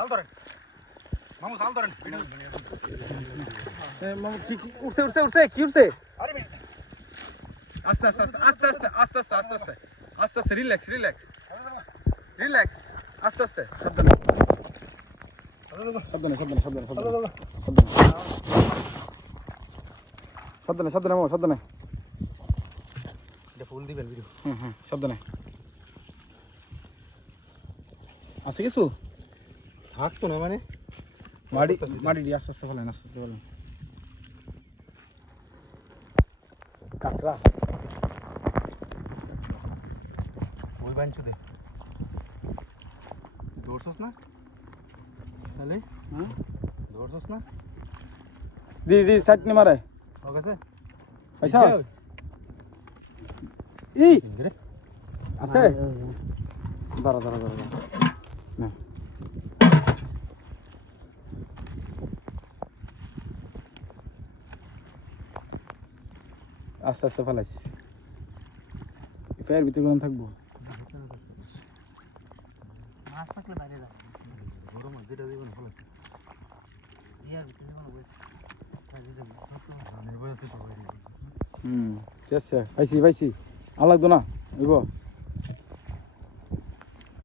জাল ধরেন মামু, জাল ধরেন। মামু ঠিক উঠতে উঠতে উঠতে কি উঠতে? আরে মিয়া, আস্তে আস্তে আস্তে আস্তে আস্তে আস্তে আস্তে আস্তে আস্তে আস্তে আস্তে রিল্যাক্স রিল্যাক্স রিল্যাক্স আস্তে আস্তে সাবধানে সাবধানে সাবধানে সাবধানে সাবধানে সাবধানে সাবধানে মামু সাবধানে। এটা ফুল দিবেন ভিডিও। সাবধানে। আছে কিছু থাকতো না মানে মাটি মাটি দিয়ে আস্তে আস্তে ফেলেন আস্তে আস্তে ফেলেন। কাঁকড়া ওই বাঞ্চু দে দৌড়ছস না তাহলে, হ্যাঁ দৌড়ছস না দি দি সাইড নে মারে ও গেছে পয়সা ই আছে দাঁড়া দাঁড়া দাঁড়া না আস্তে আস্তে ফেলাইছি ফের ভিতরে কোন থাকবো মাছ থাকলে বাইরে যা বড় মাছ যেটা দেবেন ভালো ইয়ার ভিতরে কোনো বই ঠিক আছে পাইছি পাইছি আর লাগতো না এগো